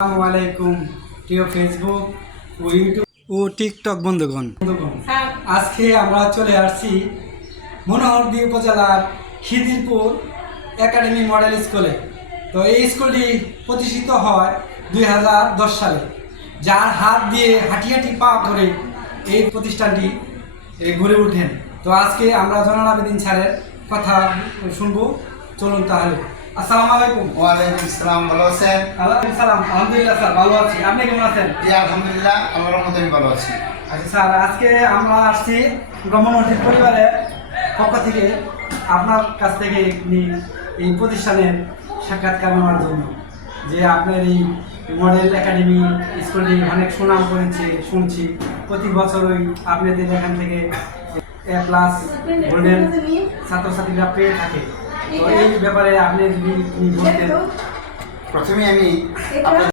আসসালামু আলাইকুম প্রিয় ফেসবুক ও ইউটিউব ও টিকটক বন্ধুগণ। বন্ধুগণ। আজকে আমরা চলে আসছি মনোহরদী উপজেলার খিদিরপুর একাডেমি মডেল স্কুলে। তো এই স্কুলটি প্রতিষ্ঠিত হয় দুই হাজার দশ সালে। যার হাত দিয়ে হাঁটি হাঁটি পা করে এই প্রতিষ্ঠানটি গড়ে ওঠেন। তো আজকে আমরা জনাল আবেদিন স্যারের কথা শুনব। চলুন তাহলে। আসসালামু আলাইকুম। ওয়ালাইকুম আসসালাম ভালো আছেন? আলাইকুম সালাম। আলহামদুলিল্লাহ স্যার ভালো আছি। আপনি কেমন আছেন? জি আলহামদুলিল্লাহ আল্লাহর রহমতে আমি ভালো আছি। আচ্ছা স্যার আজকে আমরা আসছি ভ্রমণ অর্জিত পরিবারের পক্ষ থেকে আপনার কাছ থেকে এই প্রতিষ্ঠানের সাক্ষাৎকার নেওয়ার জন্য। যে আপনার এই মডেল একাডেমি স্কুলটি অনেক সুনাম করেছে শুনছি। প্রতি বছরই আপনাদের এখান থেকে এ প্লাস গোল্ডেন ছাত্রছাত্রীরা পেয়ে থাকে। তো এই ব্যাপারে আপনি যদি প্রথমে আমি